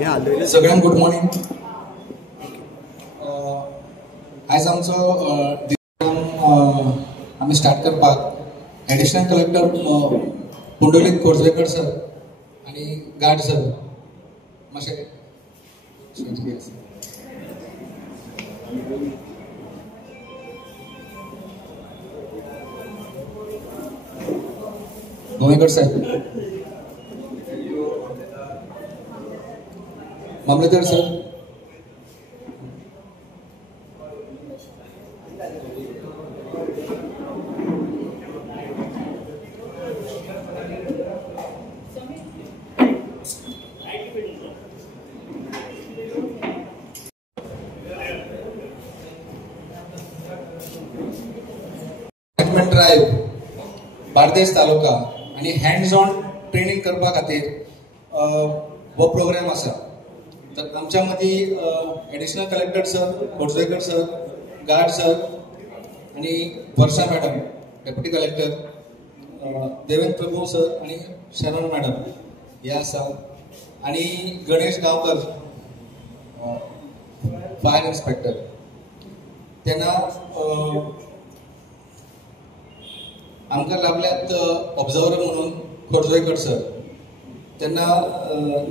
सगळ्यांक good morning. आयज आमचो आमी स्टार्ट करपाक एडिशनल कलेक्टर पुंडलीक कोरजवेकर सर आनी गार्ड सर मातशें गोवेकर सर, मामलेदार सर, ड्राइव बार्देस तालुका आणि हँड्स ऑन ट्रेनिंग करपा खातीर हो प्रोग्राम आसा. तर आमच्या मदीं additional collector sir, Korjavekar sir, Gard sir आणि Varsha madam deputy collector, Devendra Prabhu sir आणि शरण मॅडम हे आसा आणि गणेश गांवकर फायर इन्स्पेक्टर. तेन्ना आमकां लाभल्यात ऑब्झर्वर म्हणून कोरजवेकर सर. तेन्ना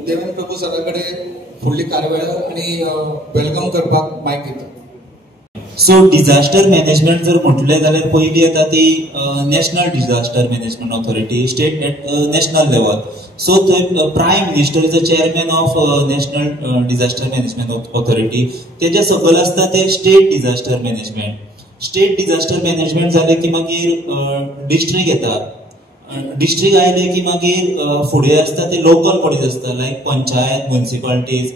देवेंद्र प्रभू सरा कडेन फुडली कारवाय आणि वेलकम करपाक मायक दिता. सो डिझास्टर मॅनेजमेंट जर म्हटलें जाल्यार पयली येता ती national disaster management authority, state at national level. So थंय prime minister is the chairman of national disaster management authority. तेच्या सकयल आसता ते state disaster management. State disaster management जाले की मागीर डिस्ट्रिक्ट येता. डिस्ट्रिक्ट आयले की मागीर फुडें आसता ते लोकल बॉडीज आसता लायक पंचायत, म्युनिसिपालिटीज.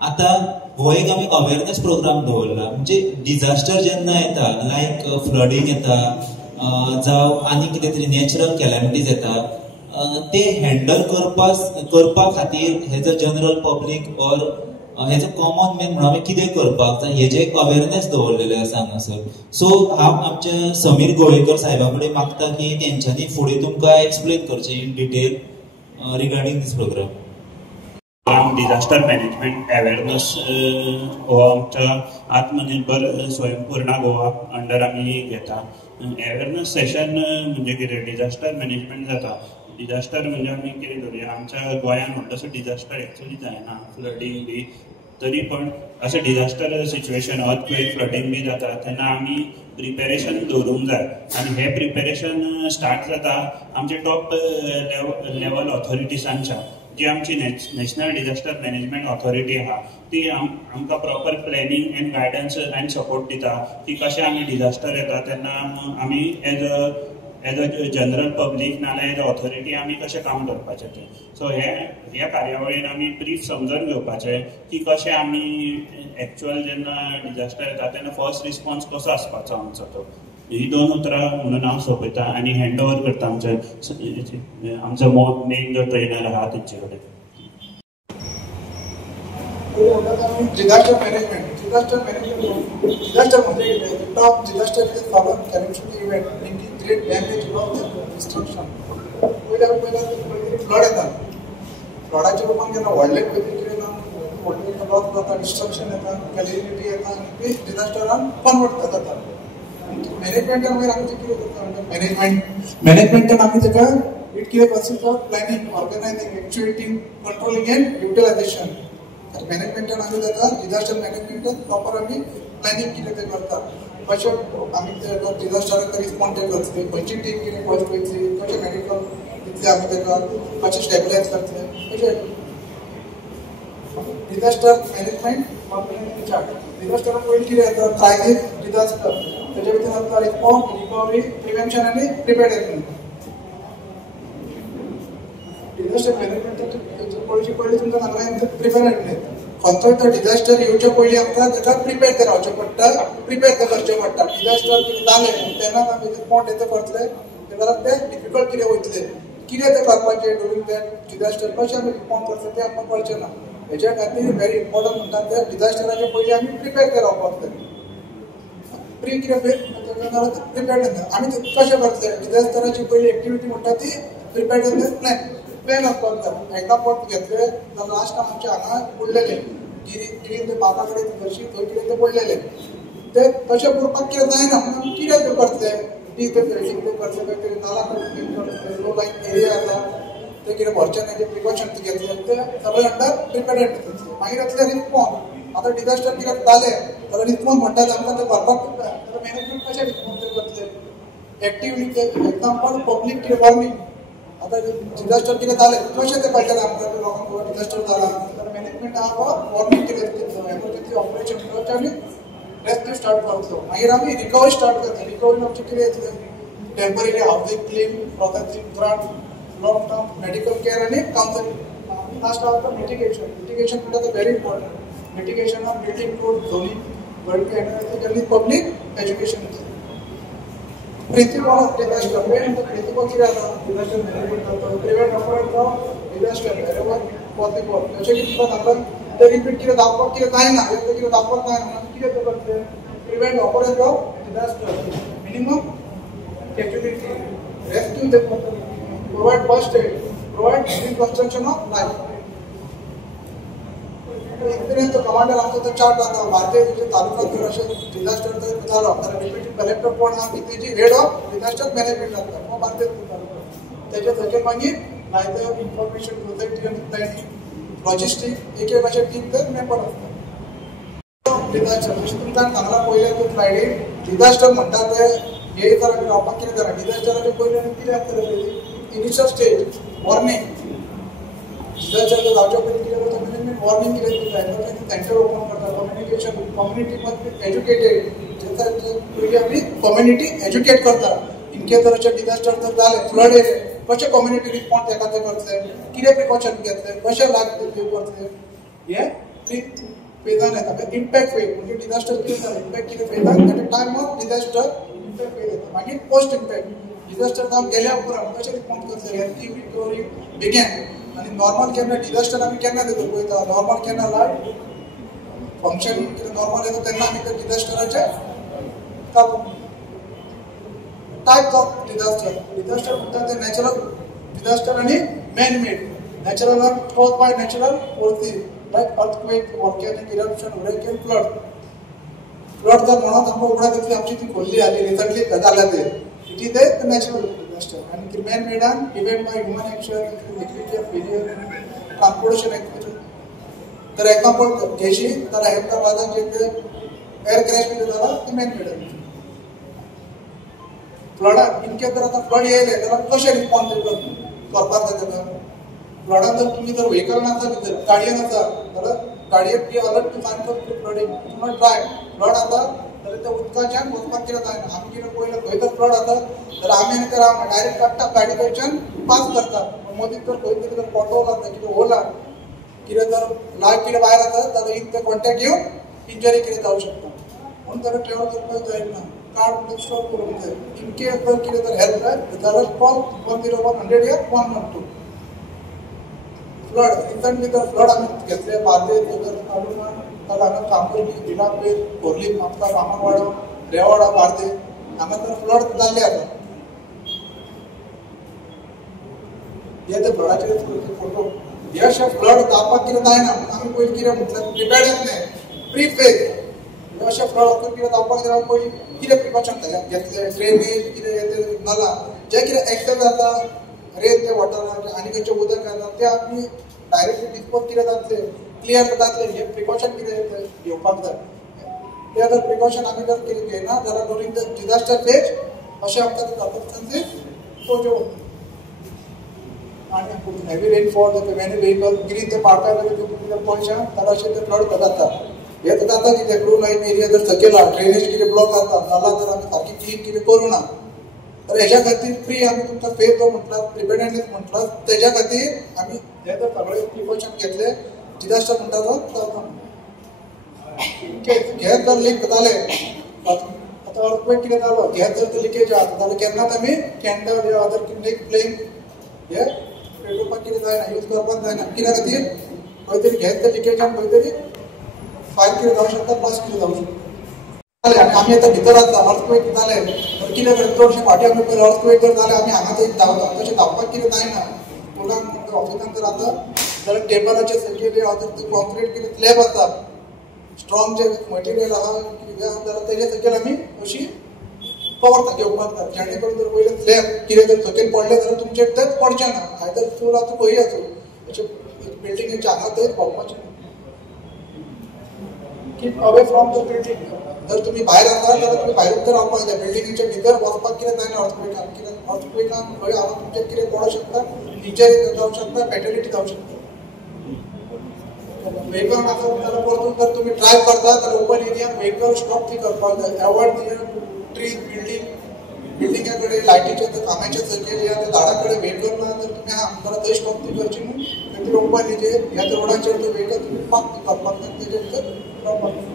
आतां हो एक आमी अवेरनेस प्रोग्राम दवरला. म्हणजे डिझास्टर जेन्ना येता लायक फ्लडींग येता जावं आनी कितें तरी नॅचरल कॅलॅमिटीज येता, ते हँडल करपा खातीर has a general public or has a common man म्हणून आमी कितें करपाक जाय हेजे एक अवेरनेस दवरलेले आसा हांगासर. सो हांव आमच्या समीर गोवेकर साहेबा कडेन मागता की तेंच्यांनी फुडें तुमकां एक्सप्लेन करचें in detail regarding this program. Disaster management awareness हो आमच्या आत्मनिर्भर स्वयंपूर्ण गोवा अंडर आमी घेता. अवेरनेस सेशन म्हणजे कितें, डिझास्टर मॅनेजमेंट जाता. डिझास्टर म्हणजे आमी कितें धरुया, आमच्या गोंयांत व्हडलोसो डिझास्टर एक्चुअली जायना, फ्लडींग बी. तरी पण अशें डिझास्टर सिच्युएशन, अर्थक्वेक, फ्लडींग बी जाता तेन्ना आमी प्रिपेरेशन दवरूंक जाय. आनी हे प्रिपेरेशन स्टार्ट जाता आमचे टॉप लेवल ऑथॉरिटीजांच्या. जी आमची नॅशनल डिझास्टर मॅनेजमेंट ऑथॉरिटी आहा ती आमकां proper planning end guidance end support दिता की कशें आमी डिझास्टर येता तेन्ना आमी एज अ जनरल पब्लीक नाल्यार एज अ ऑथॉरिटी आमी कशें काम करपाचें तें. सो ह्या कार्यावळीन आमी ब्रीफ समजून घेवपाचें की कशें आमी एक्चुअल जेन्ना डिझास्टर येता तेन्ना फर्स्ट रिस्पॉन्स कसो आसपाचो आमचो तो. ही दोन उतरां म्हणून हांव सोंपयता आनी हँड ओवर करता आमचो मेन जो ट्रेनर आहा तेंचे कडेन. डिझास्टर म्हणजे top disaster is followed calamity event bringing great damage of destruction. पयलीं फ्लड येता. फ्लडाच्या रुपान जेन्ना व्हडले पयलीं कितें व्हडले लॉस जाता, डिस्ट्रक्शन येता, कॅलेमिटी येता आनी ती डिझास्टरान कन्वर्ट जाता. मॅनेजमेंटान मागीर आमी कितें करता, मॅनेजमेंटान आमी ताका इट कितें consist of planning, organising, actuating, controlling and utilisation. मॅनेजमेंटान आमी ताका डिझास्टर मॅनेजमेंटान प्रॉपर आमी प्लॅनिंग कितें तें करता. कशें आमी डिझास्टराक रिस्पॉन्ड करतले, खंयची टीम कितें फर्स्ट वयतली, कशें मेडिकल दितले आमी ताका, कशें स्टेबिलायज करतले, कशें डिझास्टर मॅनेजमेंट चार्ट. डिझास्टराक पयलीं कितें जाता, क्रायसीस, डिझास्टर, तेजे भितर आमकां रिस्पॉन्स, रिकवरी, प्रिव्हेन्शन आनी प्रिपेअर्डनेस. डिझास्टर मॅनेजमेंटाचे पयलीं तुमकां सांगलें प्रिपेअर्डनेस. खंयचोय तो डिझास्टर येवचे पयलीं आमकां ताका प्रिपेअर रावचें पडटा, प्रिपेअर करचें पडटा. डिझास्टर जालें तेन्ना आमी रिस्पॉन्ड येता करतले जाल्यार तें डिफिकल्ट कितें वयतलें, कितें तें करपाचें ड्युरींग दॅट डिझास्टर, कशें आमी रिस्पॉन्ड करतले तें आमकां कळचें ना. हेच्या खातीर व्हेरी इम्पॉर्टंट म्हणटा तें डिझास्टराचे पयलीं आमी प्रिपेअर रावपाक जाय. प्री कितें प्रिपेअर्डनेस आमी कशें करतले, डिझास्टराची पयली एक्टिविटी म्हणटा ती प्रिपेअर्डनेस प्लॅन. प्लॅन आसपाक जाय. एग्जांपल घेतले जाल्यार लास्ट टायम आमचे हांगा पडलेले गिरीन ते बाबा कडेन तशी थंय कितें ते पडलेले ते तशें करपाक कितें जायना म्हणून कितें ते करतले ती ते फ्रेशिंग ते करतले खंय तरी नाला करतले लो लायन एरिया आसा ते कितें व्हरचें ना ते प्रिकॉशन्स घेतले ते सगळे अंडर प्रिपेर्ड करतले. मागीर येतले रिस्पॉन्स. आतां डिजास्टर कितें जालें जाल्यार रिस्पॉन्स म्हणटा आमकां ते करपाक पडटा जाल्यार मॅनेजमेंट कशें रिस्पॉन्स ते करतले. एक्टिवली ते एग्जांपल पब्लीक कितें वॉर्निंग आतां डिजास्टर कितें जालें कशें ते कळटलें आमकां लोकांक डिजास्टर जाला जाल्यार मॅनेजमेंट आहा वॉर्निंग कितें दितलो एमर्जन्सी ऑपरेशन करचें आनी रेस्क्यू स्टार्ट करतलो. मागीर आमी रिकवरी स्टार्ट करतले. रिकवरी आमचें कितें येतलें temporary housing clean processing grant long term medical care आनी कावन्सिलिंग. लास्ट आहा मिटिगेशन. मिटिगेशन म्हणटा ते very important. Mitigation of building code zoning world energy आनी public education. Principle of disaster principle कितें आसा डिजास्टर मॅनेजमेंट जाता prevent offer of disaster wherever possible. जशें की तुका सांगलें ते रिपीट कितें जावपाक कितें जायना ते कितें जावपाक जायना म्हणून कितें ते करतले prevent offer of disaster minimum casualty rescue ते provide first aid provide reconstruction of life. Experience commander आमचो तो चार्ट जाता भारतीय तालुक्यात जर अशें डिजास्टर जर जालो जाल्यार डेप्युटी कलेक्टर कोण आहा ती तेजी हेड ऑफ डिजास्टर मॅनेजमेंट जाता हो भारतीय तालुका. तेजे थंयचे मागीर जायते इन्फॉर्मेशन सोसायटी आनी प्लॅनिंग लॉजिस्टीक एक एक अशे टीम ते मेंबर आसता. डिजास्टर जशें तुमकां सांगला पयले तो फ्रायडे डिजास्टर म्हणटा ते हे जर आमी रावपाक कितें जाता डिजास्टराचे पयलीं आनी कितें आसतलें इनिशियल स्टेज वॉर्निंग. डिजास्टर जावच्या पयलीं कितें करता मॅनेजमेंट वॉर्निंग कितें दिता एमर्जन्सी सेंटर ओपन करता communication community must be educated. पयलीं आमी कम्युनिटी एज्युकेट करता. इन केस जर अशें डिजास्टर जर जालें फ्लड येयले कशें कम्युनिटी रिस्पॉन्स एका ते करतले कितें प्रिकॉशन घेतले कशें लायफ करतले हे थ्री फेजान येता. इम्पॅक्ट फेज म्हणजे डिजास्टर कितें जालें इम्पॅक्ट कितें फेजान at a time of disaster impact phase येता. मागीर पोस्ट इम्पॅक्ट डिजास्टर जावन गेल्या उपरांत कशें रिस्पॉन्स करतले रेस्क्यू रिकवरी बिगेन. आनी नॉर्मल केन्ना डिजास्टर आमी केन्ना दिता पळयता नॉर्मल केन्ना लायफ फंक्शन नॉर्मल येता तेन्ना आमी त्या डिजास्टराचे टायप्स ऑफ डिजास्टर. डिजास्टर म्हणटा ते नॅचरल डिजास्टर आनी man made. Natural are cause by natural forces like earthquake volcanic eruption hurricane flood. Flood जर म्हणत आमकां उगडाक येतली आमची ती खोल्ली आली रिसंटली जाल्या ते it is a natural disaster. आनी मॅन मेडान event by human action negligible failure transportation activity. तर एग्जांपल घेशी जाल्यार हैदराबादान जे एअर क्रॅश कितें जाला ती मॅन मेड. फ्लडान इन केस जर आतां फ्लड येयले जाल्यार कशें रिस्पॉन्स करपाक जाय तेका. फ्लडान जर तुमी जर व्हेकल आसा भितर गाडयेन आसा जाल्यार गाडयेक be alert to sign for flooding not dry. Flood आसा जाल्यार त्या उदकाच्यान वचपाक कितें जायना. आमी कितें पयलें खंय तर फ्लड आसा जाल्यार आमी आनी ते डायरेक्ट काडटा गाडी थंयच्यान पास करता. मदींच जर खंय तरी जर पोटोल आसा कितें होला कितें जर लायफ कितें भायर आसा जाल्यार इन ते कॉन्टॅक्ट घेवन इंजरी कितें जावं शकता. म्हणून ताका ट्रॅव्हल करपाक जायना. कार्ड स्टॉप करूंक जाय. इन केस जर कितें जर हेल्प जाय जाल्यार कॉल 10100 या 112. फ्लड रिसंटली जर फ्लड आमी घेतले बार्देस जर तालुक्यान जाल्यार हांगा कामगिरी जिलापेर खोर्ली म्हापसा रामणवाडा रेवाडा बार्देस हांगा तर फ्लड जाल्ले आसा. हे ते फ्लडाचे फोटो हे अशें फ्लड जावपाक कितें जायना आमी पयलीं कितें म्हटलें प्रिपेर्ड येतलें प्री फेज. अशें फ्लड कितें जावपाक जाय पयलीं कितें प्रिकॉशन घेतले ड्रेनेज कितें येते नाला जे कितें एक्सेस जाता रेन ते वॉटर आनी खंयचें उदक येता ते आमी डायरेक्टली डिस्पोज कितें जातले क्लियर जातले हे प्रिकॉशन कितें घेवपाक जाय. ते जर प्रिकॉशन आमी जर कितें घेयना जाल्यार ड्युरींग द डिजास्टर फेज अशें आमकां सर्कमस्टन्सीस पळोवच्यो पडटा. आनी heavy rainfall many vehicle green ते पाडटा जाल्यार पळयशा जाल्यार अशें ते फ्लड जाता. हे तर जाता कितें ब्लू लायन एरिया जर सकयला ड्रेनेज कितें ब्लॉक जाता नाला जर आमी सारकी क्लीन कितें करूं ना तर हेच्या खातीर फ्री आमी तुमकां फेज जो म्हटला प्रिपेर्डनेस म्हटला तेच्या खातीर आमी हे जर सगळे प्रिकॉशन घेतले डिजास्टर म्हणटा तो जाता. गॅस जर लीक जाले आतां अर्थक्वेक कितें जालो गॅस जर लिकेज आसा जाल्यार केन्नाच आमी कॅन्डल या अदर फ्लेम हे पेटोवपाक कितें जायना यूज करपाक जायना. कित्या खातीर खंय तरी गॅस जर लिकेजान खंय तरी फायर कितें जावं शकता ब्लास्ट कितें जावं शकता. आनी आमी आतां भितर आसा अर्थक्वेक जाले तर कितें करता चडशे फाटी आमी पयलीं अर्थक्वेक जर जालें आमी हांगा थंय धांवता तशें धांवपाक कितें जायना. लोकांक वयता जर आतां जाल्यार टेबलाचेर सकयल या जर ते कॉन्क्रीट कितें स्लॅब आसा स्ट्रॉंग जे मटेरियल आहा कितें आहा जाल्यार तेजे सकयल आमी अशी कवर घेवपाक जाता जेणे करून जर वयले स्लॅब कितें जर सकयल पडलें जाल्यार तुमचेर तेंच पडचें ना आयदर चूल आसूं खंयी आसूं अशें बिल्डिंगेच्या हांगा थंय पावपाचें keep away from the building जर तुम्ही भायर आसा जाल्यार तुम्ही भायरूच रावपाक जाय बिल्डिंगेच्या भितर वचपाक कितें जायना अर्थक्वेकान कित्याक अर्थक्वेकान खंय हांगा तुमचें कितें पडूंक शकता इंजरी जावंक शकता फॅटलिटी जावंक शकता व्हेकल आसा जाल्यार परतून जर तुम्ही ड्रायव्ह करता जाल्यार ओपन एरियान व्हेकल स्टॉप ती करपाक जाय अवॉइड नियर ट्रीज बिल्डिंगा कडेन लायटीचे कामाच्या सकयल या त्या झाडा कडेन व्हेकल ना जर तुम्ही हा जाल्यार थंय स्टॉप ती करची न्हू खंय ओपन हेजेर ह्या रोडाचेर तो व्हेकल तुम्ही पार्क ती करपाक जाय तेजेर भितर रावपाक जाय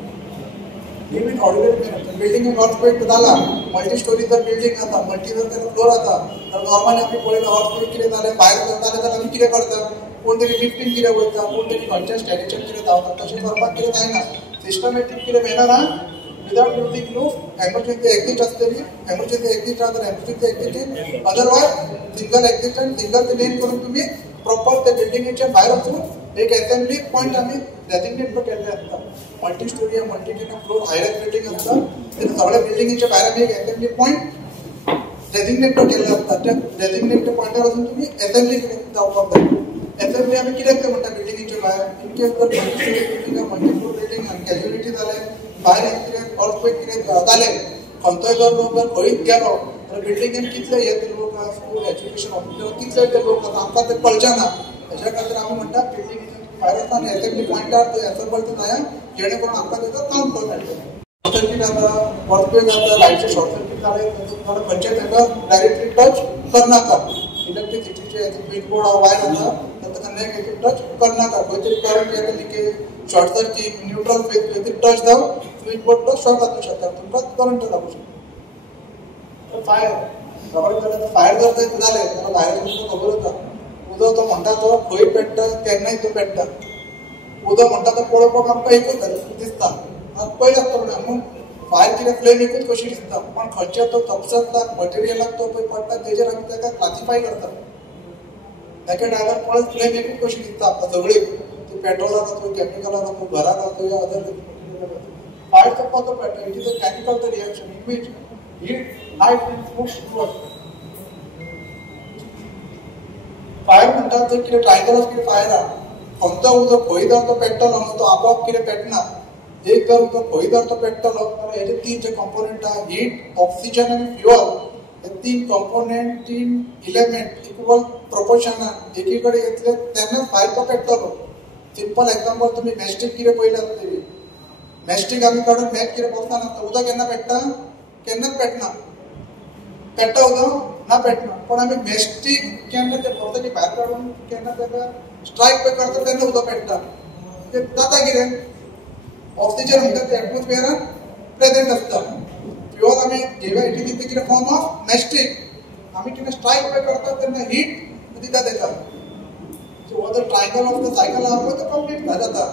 even ordinary building earthquake जाला मल्टी स्टोरी जर बिल्डिंग आता मल्टी जर त्याला फ्लोर आता तर नॉर्मली आम्ही पळयला earthquake कितें जालें भायर जातालें जाल्यार आमी कितें करता कोण तरी लिफ्टीन कितें वयता कोण तरी खंयच्या स्टॅरिचेर कितें धांवता तशें करपाक कितें जायना सिस्टमॅटीक कितें manner without using loop emergency exit आसतली एमर्जन्सी एक्झिट आहा तर एमर्जन्सी एक्झिटीन अदरवायज सिंगल एक्झिट आनी सिंगल लेन करून तुम्ही प्रॉपर त्या बिल्डिंगेच्या भायर वचून एक असेंब्ली पॉइंट आम्ही डेजिग्नेट केल्ले आसता मल्टी स्टोरी या मल्टी फ्लोर हायर बिल्डिंग आसता तेन्ना सगळ्या बिल्डिंगेच्या भायर आमी एक असेंब्ली पॉइंट डेजिग्नेट केल्ले आसता त्या डेजिग्नेट पॉइंटार वचून तुम्ही असेंब्ली जावपाक जाय असेंब्ली आमी कित्याक म्हणटा बिल्डिंगेच्या भायर इन केस जर मल्टी फ्लोर बिल्डिंग कॅज्युलिटी जाले भायर कितें अर्थक्वेक कितें जालें खंयचोय जर लोक जर खंयच गेलो तर बिल्डिंगेन कितले येते लोक स्कूल एज्युकेशन ऑफिसर कितले ते लोक आसा आमकां ते कळचें ना हेच्या खातीर आमी म्हणटा बिल्डिंग भायर आसा आनी असेंब्ली पॉइंटार ते एसेंबल जाया जेणे करून आमकां तेजो कावंट करता शॉर्ट सर्कीट जाता अर्थक्वेक जाता लायटचे शॉर्ट सर्कीट जाले जाल्यार खंयचे ताका डायरेक्टली टच करनाका इलेक्ट्रिसिटीचे स्विच बोर्ड वायर आसा ताका नेगेटीव टच करनाका खंय तरी करंट येता leakage short circuit neutral phase touch जावन स्विच बोर्ड तो शॉर्ट जावंक शकता तुमकां करंट लागू शकता फायर फायर जर जालें जाल्यार भायर तुमकां खबर आसा उदक तो म्हणटा तो खंय पेट्टा केन्नाय तो पेट्टा उदक म्हणटा तो पळोवपाक आमकां एकूच दिसता पयले आसता म्हणून फायर कितें फ्लेम एकूच कशी दिसता पण खंयच्या तो तपसतात मटेरियलाक तो पळय पडटा तेजेर आमी ताका क्लासिफाय करता ताका डायरेक्ट पळय फ्लेम एकूच कशी दिसता आमकां सगळी ती पेट्रोलाक आसूं कॅमिकलाक आसूं घराक आसूं या अदर फायर करपाचो पेट्टा it is a chemical reaction in which heat light and smoke fire म्हणटा तर कितें ट्रायंगल ऑफ कितें फायर आहा खंयचो उदक खंय जर तो पेट्टलो न्हू तो आपोआप कितें पेटना एक जर उदक खंय जर तो पेट्टलो जाल्यार हेजे तीन जे कंपोनेंट आहा हीट ऑक्सिजन आनी फ्युअल हे तीन कंपोनेंट तीन इलेमेंट इक्वल प्रोपोर्शनान एकी कडेन येतले तेन्ना फायर तो पेट्टलो सिंपल एक्झाम्पल तुमी मॅस्टीक कितें पयलें आसतली मॅस्टीक आमी काडून मॅच कितें बसना उदक केन्ना पेट्टा केन्नाच पेटना पेट्टा उदक ना पेटना पण आमी मॅस्टीक केन्ना ते बॉटली भायर काडून केन्ना ताका स्ट्रायक पे करता तेन्ना उदक पेट्टा ते जाता कितें ऑक्सिजन म्हणटा ते एटमॉस्फियरान प्रेझेंट आसता फ्युअल आमी घेवया इट इज कितें फॉर्म ऑफ मॅस्टीक आमी कितें स्ट्रायक पे करता तेन्ना हीट दिता ताका सो हो जो ट्रायंगल ऑफ द सायकल आहा पळय तो कंप्लीट जाता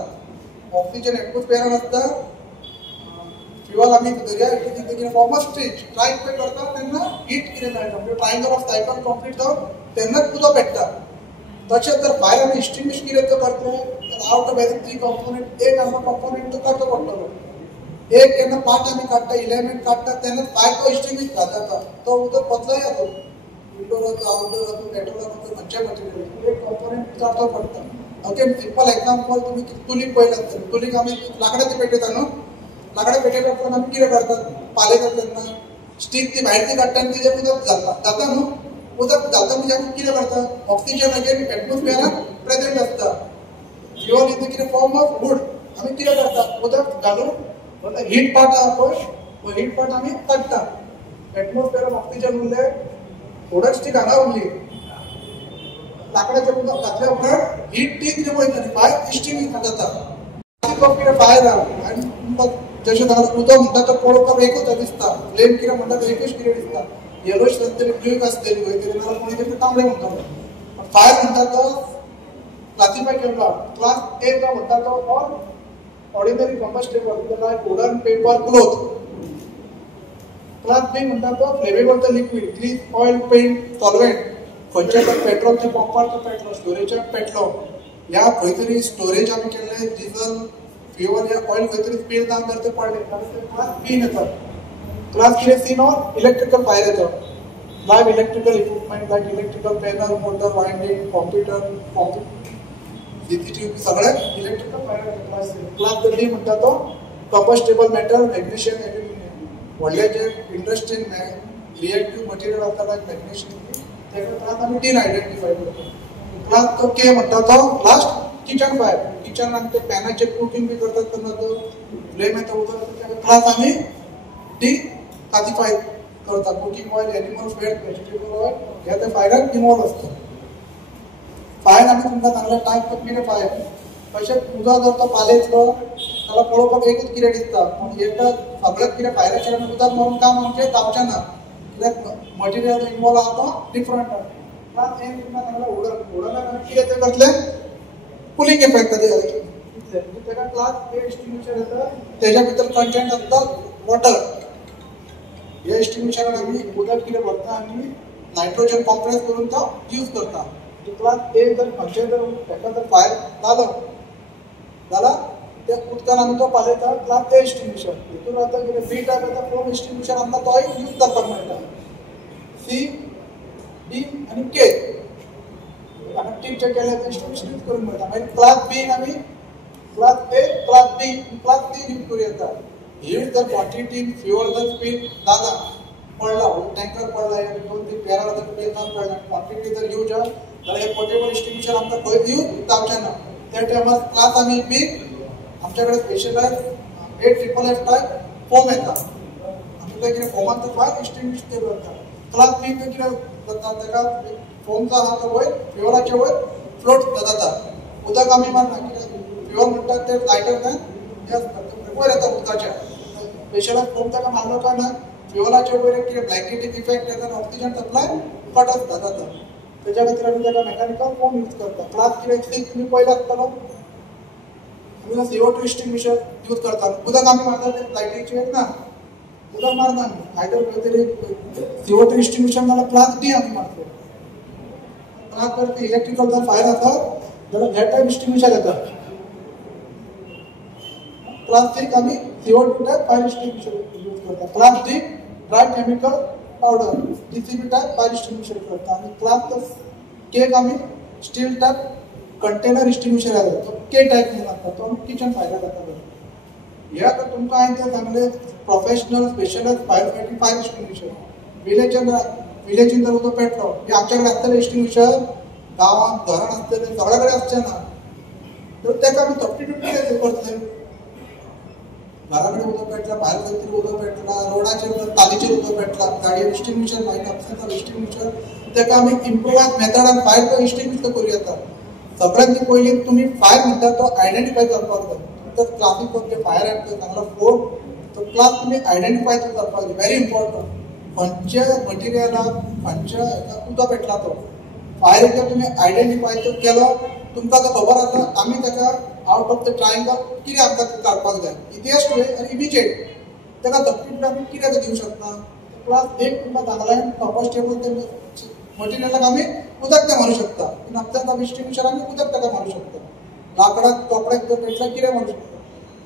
ऑक्सिजन एटमॉस्फियरान आसता फ्युअल आमी धरया इट इज कितें फॉर्म ऑफ स्ट्रायक पे करता तेन्ना हीट कितें मेळटा म्हणजे ट्रायंगल ऑफ सायकल कंप्लीट जावन तेन्नाच उदक पेट्टा तशेंच जर भायर आमी एक्सटिंग्विश कितें करतले तर out of any three component एक आमकां कंपोनेंट तो काडचो पडटलो एक केन्ना पार्ट आमी काडटा इलेमेंट काडटा तेन्ना भायर तो एक्सटिंग्विश जाता तो उदक कसलोय आसूं इंडोर आसूं आउटडोर आसूं पेट्रोल आसूं खंयचें मटेरियल एक कंपोनेंट काडचो पडटा ओके सिंपल एक्झाम्पल तुमी तुलीक पयलें आसतलें तुलीक आमी लाकडाची पेटयता न्हू लाकडां पेटयता आसतना आमी कितें करतात पालयता तेन्ना स्टीक ती भायर ती काडटा आनी तेजेर उदक जाता न्हू उदक घालता म्हणजे आमी कितें करता ऑक्सिजन अगेन एटमॉस्फियरान प्रेझेंट आसता फ्युअल इज कितें फॉर्म ऑफ वूड आमी कितें करता उदक घालून हीट पार्ट आहा पळय तो हीट पार्ट आमी काडटा एटमॉस्फियरान ऑक्सिजन उरले थोडोच स्टीक हांगा उरली लाकडाचें उदक घातल्या उपरांत हीट ती कितें वयता भायर एक्सटिंग्विश जाता फायर आहा आनी जशें उदक म्हणटा तो पळोवपाक एकूच दिसता फ्लेम कितें म्हणटा तो एकूच कितें दिसता येलोश आसतली ब्लूक आसतली खंय तरी नाल्यार कोणी तरी तांबडे म्हणटालो फायर म्हणटा तो क्लासिफाय केल्लो क्लास ए जो म्हणटा तो all ordinary combustible like wooden paper cloth class B म्हणटा तो flammable the liquid grease oil paint solvent खंयच्या पेट्रोलच्या पंपार तो पेट्रोल, स्टोरेजाक पेट्रोल, ह्या खंय तरी स्टोरेज आमी केल्ले डिझल फ्युअल या ऑयल खंय तरी स्पीड जावन जर ते पडले जाल्यार क्लास बी येतात. क्लास कितें सी नो इलेक्ट्रिकल फायर येता. Live electrical equipment like electrical panel, motor, winding, computer, CCTV सगळे इलेक्ट्रिकल फायर येता. क्लास डी म्हणटा तो कंबस्टेबल मेटल, मॅग्नेशियम, एल्युमिनियम. व्हडले जे इंडस्ट्रीन रिएक्टिव्ह मटेरियल आसता लायक मॅग्नेशियम तेका क्लास आमी डीन आयडेंटिफाय करता. क्लास तो के म्हणटा तो लास्ट किचन फायर. किचनाक ते पॅनाचेर कुकिंग बी करतात तेन्ना तो फ्लेम येता उदक, क्लास आमी डी क्लासिफाय करता. Cooking oil, animal fat, vegetable oil हे ते फायराक इन्वॉल्व असतात. फायर आमी तुमकां सांगले टायप कितें फायर. कशें उदक जर तो पालयतलो जाल्यार पळोवपाक एकूच कितें दिसता, पूण एकदा सगळ्यात कितें फायराचेर आमी उदक मारून काम आमचें जावचें ना, कित्याक मटेरियल इन्वॉल्व आहा तो डिफरंट आहा. क्लास ए तुमकां सांगलें उडोवपाक कितें ते करतले कुलिंग इफेक्ट तेका क्लास ए एक्सटिंग्विशर येता. तेज्या भितर कंटेंट आसता वॉटर. हे एक्सटिंग्विशरान आमी उदक कितें भरता आनी नायट्रोजन कॉम्प्रेस करून तो यूज करता. क्लास ए जर खंयचेय जर हेका जर फायर जालो जाल्यार त्या उदकान आमी तो पालयता क्लास ए एक्सटिंग्विशर. हितून आतां कितें बी टायप येता फ्लोम एक्सटिंग्विशर आमकां तोय यूज करपाक मेळटा. सी, डी आनी के टीमचे केले एक्सटिंग्विशर यूज करूंक मेळटा. मागीर क्लास बी आमी class A, class B, class C use करूं येता. हीट जर क्वांटिटी फ्युअल जर स्पीड जाता पडला, टँकर पडला, 2-3 पेरा जर स्पीड जावन पडला, क्वांटिटी जर यूज जाता जाल्यार हे पोर्टेबल एक्सटिंग्विशर आमकां खंय यूज जावचें ना. त्या टायमार क्लास आमी बी आमचे कडेन स्पेशलायज 8FFF टायप फोम येता. आमी ते कितें फोमान तो फायर एक्सटिंग्विश करता. क्लास बी कितें जाता तेका फोम जो आहा तो वयर फ्युअलाचे वयर फ्लोट जाता. उदक आमी मारना कित्याक फ्युअल म्हणटा ते लायटर दॅन हे आसता वयर येता उदकाच्या. स्पेशलायज फोम ताका मारलो काय ना फ्युअलाचे वयर कितें ब्लँकेटीक इफेक्ट येता, ऑक्सिजन सप्लाय कट जाता. तेज्या खातीर आमी ताका मेकॅनिकल फोम यूज करता. क्लास कितें सी तुमी पयलो आसतलो आमी CO2 एक्सटिंग्विशर यूज करता. उदक आमी मारता ते लायटीचेर ना, उदक मारना आमी आयदर खंय तरी CO2 एक्सटिंग्विशर नाल्यार क्लास डी आमी मारता. क्लास जर इलेक्ट्रिकल जर फायर आसा जाल्यार हे टायप एक्सटिंग्विशर येता. क्लास सी आमी CO2 type fire extinguisher use करता. Class D dry chemical powder DCB type fire extinguisher करता. आनी क्लास के आमी स्टील टायप कंटेनर एक्सटिंग्विशर येता. तो के टायप म्हणून आसता तो आमी किचन फायराक येता. हे आतां तुमकां हांवें ते सांगले professional specialise fire fighting fire extinguisher. विलेजीन जर उदक पेटलो हे आमच्या कडेन आसतलें एक्सटिंग्विशर, गांवांत धरण आसतलें सगळ्या कडेन आसचें ना. तर तेका आमी सबस्टिट्यूट कितें करतले. घरा कडेन उदक पेटला, भायर खंय तरी उदक पेटला, रोडाचेर तालीचेर उदक पेटला, गाडयेर एक्सटिंग्विशर मागीर अपसेंट एक्सटिंग्विशर तेका आमी इम्प्रोवायज मेथडान फायर तो एक्सटिंग्विश करूं येता. सगळ्यांत पयलीं तुमी फायर म्हणटा तो आयडेंटिफाय करपाक जाय. तो ट्राफिक जे फायर एक्ट सांगला फोर तो क्लास तुमी आयडेंटिफाय करपाक जाय. Very important. खंयच्या मटेरियलाक खंयच्या उदक पेटला तो फायर एक्ट तुमी आयडेंटिफाय केलो तुमकां तो खबर आसा. आमी ताका आउट ऑफ द ट्रायंगल कितें आमकां काडपाक जाय इजिएस्ट वे आनी इमिजिएट ताका सबस्टिट्यूट आमी कितें दिवंक शकता. क्लास एक तुमकां सांगलें कंपोस्टेबल ते मटेरियलाक आमी उदक ते मारूं शकता. पूण आपल्याक एक्सटिंग्विशर आमी उदक ताका मारूं शकता. लाकडाक कपड्याक जर पेटला कितें मारूं शकता.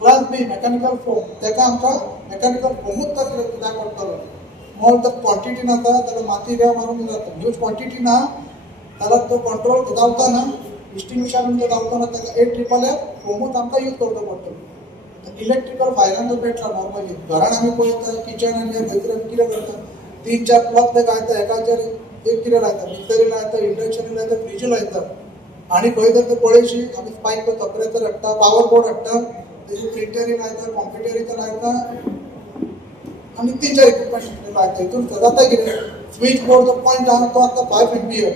क्लास बी मेकॅनिकल फोम ताका आमकां मेकॅनिकल फोमूच तर जाय पडटलो. स्मॉल जर क्वॉन्टिटी नाता जाल्यार माती रेंव मारूंक जाता. ह्यूज क्वॉन्टिटी ना जाल्यार तो कंट्रोल जावचो ना. एक्सटिंग्विशर म्हणजे जावचो ना ताका 8FFF फोमूच आमकां यूज करचो पडटलो. इलेक्ट्रिकल फायरान जर पेटला नॉर्मली घरान आमी पळयता किचन आनी भितर आमी कितें करता 3-4 प्लग ते घालता. एकाचेर एक कितें लायता मिक्सरी लायता, इंडक्शन लायता, फ्रीज लायता आनी खंय जर ते पळयशी आमी स्पायक टॅम्परेचर हाडटा, पावर बोर्ड हाडटा, तेजी प्रिंटरी लायता, कॉम्प्युटरी लायता आनी 3-4 इक्विपमेंट लायता. हितून जाता कितें स्विच बोर्ड जो पॉयंट आहा तो आतां 5 एम्पियर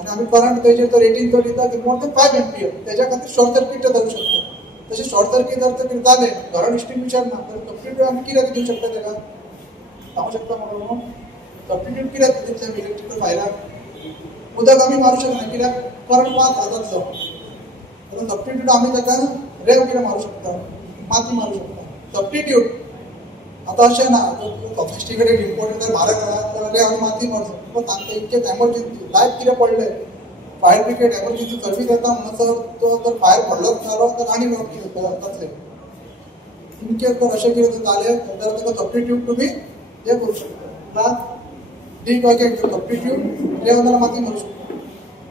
आनी आमी करंट तेजेर तर 18 तो दिता की मोर दॅन 5 एम्पियर. तेज्या खातीर शॉर्ट सर्किट जावंक शकता. तशें शॉर्ट सर्किट जर तर जालें घरान एक्सटिंग्विशर ना तर सबस्टिट्यूट आमी कितें दिवंक शकता ताका सांगूंक शकता म्हणून. सबस्टिट्यूट कित्याक दितलें इलेक्ट्रिकल फायराक उदक आमी मारूं शकना कित्याक करंट पास जातलो. जाल्यार सबस्टिट्यूट आमी ताका रेंव कितें मारूं शकता माती मारूं शकता. सबस्टिट्यूट आता अशें ना सोफिस्टिकेटेड इम्पोर्टंट जर म्हारग जाल्यार आमी माती मारचो पण तांकां इतकेच एमर्जन्सी लायफ कितें पडलें फायर ब्रिगेड एमर्जन्सी सर्वीस येता म्हणसर तो जर फायर पडलोच जालो तर आनी कितें जातलें इनकेस जर अशें कितें जालें जाल्यार ताका सबस्टिट्यूट तुमी हें करूं शकता प्लस डी बकेट सबस्टिट्यूट हें जाल्यार माती मारूं शकता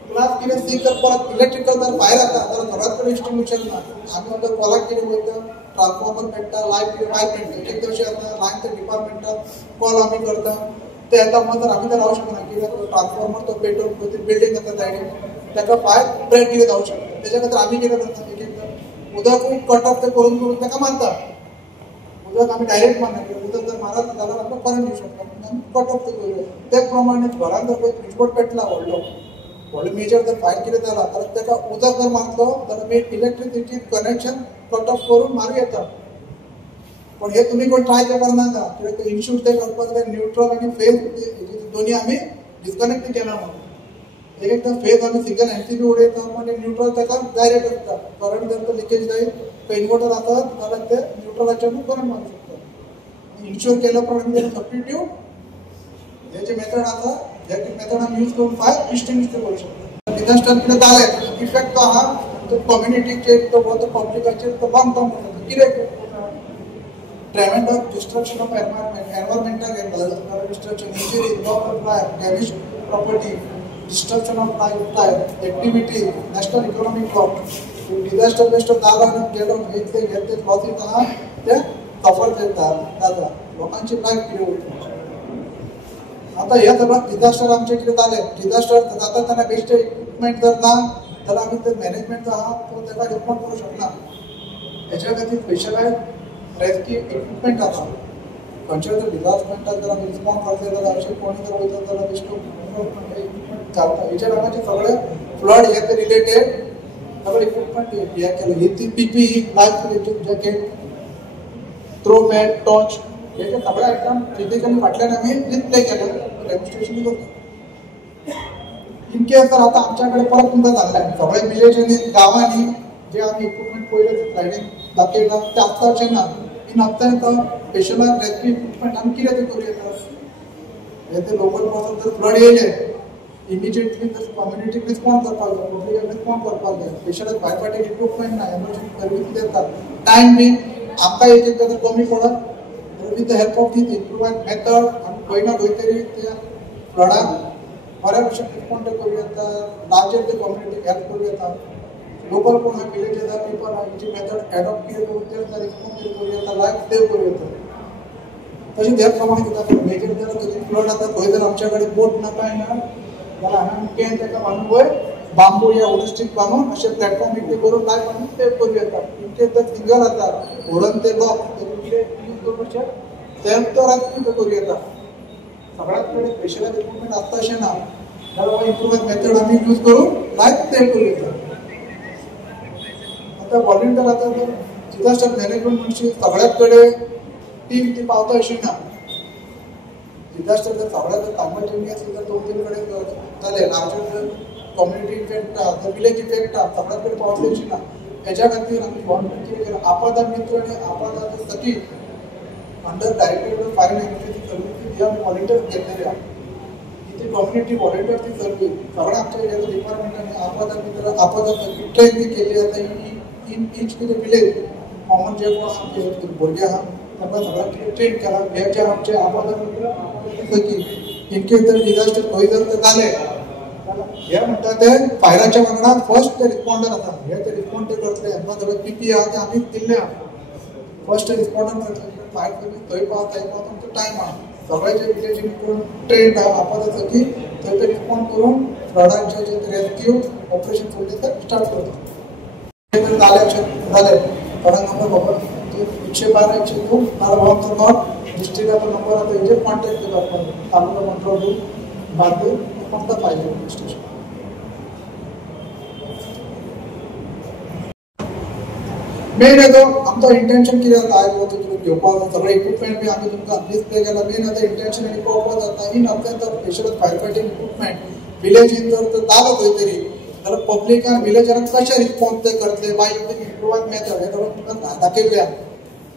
प्लस कितें सी जर परत इलेक्ट्रिकल जर फायर जाता जाल्यार सगळ्यात कडेन एक्सटिंग्विशर ना आमी जर कॉलाक कितें वयता ट्रान्सफॉर्मर पेट्टा लायट कितें वायर पेट्टा एक अशें जाता लायन ते डिपार्टमेंटाक कॉल आमी करता ते येता म्हणून आमी तर रावूं शकना कित्याक ट्रान्सफॉर्मर तो पेट्रोल खंय बिल्डींग जाता सायडीन ताका फायर ब्रेक कितें जावंक शकता तेच्या खातीर आमी कितें करता एक एकदां उदक कट ऑफ ते करून करून ताका मारता उदक आमी डायरेक्ट मारना कित्याक उदक जर मारत जाल्यार आमकां करंट येवं शकता म्हणून आमी कट ऑफ ते करूया ते प्रमाणे घरान जर स्विचबोर्ड पेटला व्हडलो मेजर जर फायर कितें जाला जाल्यार ताका उदक जर मारलो जाल्यार इलेक्ट्रिसिटी कनेक्शन कट ऑफ करून मारूं येता पण हे तुम्ही कोण ट्राय ते करनाका कित्याक इन्शूर ते करपाक जाय न्यूट्रल आनी फेज दोन्ही आमी डिस्कनेक्ट केला म्हणून एक एकदां फेज आमी सिंगल एमसीबी उडयता म्हणजे न्यूट्रल ताका डायरेक्ट करता करंट जर लिकेज जायत तो इन्वर्टर आसत जाल्यार ते न्यूट्रलाच्यान करंट मारूं शकता इन्शूर केल्या प्रमाणे सबस्टिट्यूट हे जे मेथड आसा हे मेथड आमी यूज करून फायर एक्सटिंग्विश करूं शकता डिझास्टर कितें जालें इफेक्ट तो आहा तो कम्युनिटीचेर तो पब्लिकाचेर तो लॉंग टर्म कितें prevent of destruction of environmental destruction, injury, loss of life, damage property, destruction of lifestyle, activity, national economic loss. Disaster based जागा गेलो हे लॉसीस आहा ते सफर जाता लोकांची लायफ कितें वयता आता हे सगळं डिझास्टर आमचे कितें जालें डिझास्टर जाता तेन्ना बेस्ट इक्विपमेंट जर ना जाल्यार आमी ते मॅनेजमेंट जो आहा तो ताका रिस्पॉन्ड करूं शकना हेच्या खातीर स्पेशलायज रेस्क्यू इक्विपमेंट आता खंयच्या जर डिझास्टराक जर आमी रिस्पॉन्ड करतले जाल्यार अशें कोणी जर वयता जाल्यार बेश्टो इक्विपमेंट घालता हेच्या लागून सगळे फ्लड हे रिलेटेड सगळे इक्विपमेंट हे केले ही ती PPE life jacket throw mat torch हे सगळे आयटम फिजिकली फाटल्यान आमी डिस्प्ले केले डेमॉन्स्ट्रेशन करता इनकेस जर आता आमच्या कडेन परत तुमकां जाल्लें सगळे विलेजांनी गांवांनी जे आमी इक्विपमेंट पयले सायडीन दाखयला ते आत्ता अशें ना इन आत्ता येता स्पेशलायज रेस्क्यू इक्विपमेंट आमी कितें ते करूं येता हे ते लोकल पासून जर फ्लड येयले इमिजिएटली जर कम्युनिटीक रिस्पॉन्ड करपाक जाय पब्लिकाक रिस्पॉन्ड करपाक जाय स्पेशलायज फायर फायटींग इक्विपमेंट ना एमर्जन्सी सर्वीस देतात टायम बी आमकां एक एकदां जर कमी पडत with the help of these improvised method आमी खंय ना खंय तरी त्या फ्लडाक बऱ्या भशेन रिस्पॉन्ड करूं येता लार्जर ते कम्युनिटीक हेल्प करूं येता लोकल कोण विलेजेस आर पीपल हांची मेथड एडॉप्ट केले करून ते रिस्पॉन्स करूं येता लायफ सेव करूं येता तशेंच ह्या प्रमाणे कितें मेजर जर खंय फ्लड जाता खंय जर आमच्या कडेन बोट ना काय ना जाल्यार हांगा कॅन ताका बांदून वयर बांबू या वुडन स्टिक बांदून अशें प्लॅटफॉर्म इतले करून लायफ आमी सेव करूं येता इनकेस जर सिंगल जाता वुडन ते लॉक कितें यूज करून अशें सेल्फ तो रेस्क्यू करूं येता सगळ्यात कडेन स्पेशलायज इक्विपमेंट आसता अशें ना जाल्यार इम्प्रुव्ड मेथड आमी यूज करून लायफ सेव करूं येता आता व्हॉलंटियर आता डिझास्टर मॅनेजमेंट म्हणजे सगळ्यात कडे टीम ती पावता अशी ना डिझास्टर जर सगळ्यात सायमल्टेनियसली जर दोन तीन कडेन जाले लार्जर कम्युनिटी इफेक्ट आहा विलेज इफेक्ट आहा सगळ्यात कडेन पावतली अशी ना हेच्या खातीर आमी व्हॉलंटियर कितें केलां आपदा मित्र आनी Aapda Sakhi under directorate of fire and emergency services ह्या व्हॉलंटियर घेतलेले आहा इथे कम्युनिटी व्हॉलंटियरची सर्वीस सगळ्या आमच्या ह्या डिपार्टमेंटांनी आपदा मित्र आपदा सखी ट्रेन केली आता इन ईच कितें विलेज कॉमन जे कोण आमचे भुरगे आहा तांकां सगळ्यांक कितें ट्रेन केला हे जे आमचे आपदा मित्र सखी इनकेस जर डिझास्टर खंय जर जालें हे म्हणटा ते फायराच्या वांगडा फर्स्ट ते रिस्पॉन्डर आसा हे ते रिस्पॉन्ड ते करतले आमकां सगळे पीपी आहा ते आमीच दिल्ले आहा फर्स्ट रिस्पॉन्डर करतले फायर सर्वीस थंय पावता तो टायम आहा सगळे जे विलेजीन कोण ट्रेन आहा आपदा सखी थंय ते रिस्पॉन्ड करून फ्लडांचे जे रेस्क्यू ऑपरेशन फुडलें ते स्टार्ट करता झाले थोड्यांक आमकां खबर 112 102 नाल्यार आमचो नॉट डिस्ट्रिक्टाचो नंबर आसा हेजेर कॉन्टॅक्ट करपाक तालुका कंट्रोल रूम बार्देस फक्त पाहिजे स्टेशन मेन येतो आमचो इंटेंशन कितें जाता आयज वचून तुका घेवपाक सगळे इक्विपमेंट बी आमी तुमकां डिस्प्ले केला मेन आतां इंटेंशन आनी पळोवपाक जाता इन अत्यंत स्पेशल फायर फायटींग इक्विपमेंट विलेजीन जर जालो खंय तरी जाल्यार पब्लिकान विलेजाराक कशें रिस्पॉन्स ते करतले बाय यूजिंग इम्प्रुवायड मेथड हे सगळें तुमकां दाखयल्या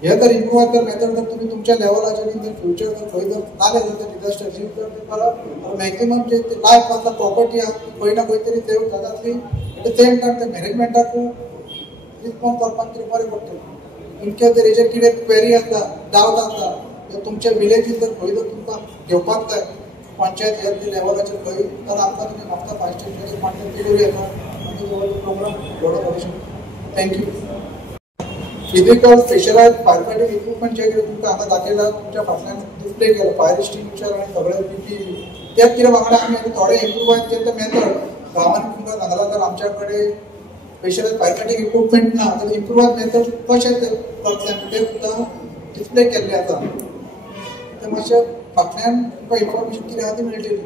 हे जर इम्प्रूव्ह जर मेथड जर तुम्ही तुमच्या लेवलाचेर जर फ्युचर जर खंय जर जालें जाल्यार डिझास्टर जर ते करप मॅक्झिमम जे लायफ आसा प्रॉपर्टी आसा ती खंय ना खंय तरी सेव जातातली एट द सेम टायम ते मॅनेजमेंटाक रिस्पॉन्स करपाक तरी बरें पडटलें इनकेस जर हेजेर कितें क्वेरी आसा डावट आसा जर तुमच्या विलेजीन जर खंय जर तुमकां घेवपाक जाय पंचायत हेल्थ लेवलाचेर खंय तर आमकां तुमी म्हाका 5 स्टेशनरी मार्केट डिलिव्हरी येता आनी जवळ प्रोग्राम घडोवन हाडूंक शकता thank you physical specialised fire fighting equipment जे कितें तुमकां हांगा दाखयला तुमच्या फाटल्यान डिस्प्ले केला फायर एक्सटिंग्विशर आनी सगळे पीपी तेच कितें वांगडा आमी थोडे इम्प्रूव्ह जे ते मेथड गांवांनी तुमकां सांगला तर आमच्या कडेन स्पेशलायज फायर फायटिंग इक्विपमेंट ना तर इम्प्रूव्ह मेथड कशें ते करतले ते सुद्दां डिस्प्ले केल्ले आसा ते मातशें फाटल्यान तुमकां इन्फॉर्मेशन कितें आहा ती मेळटली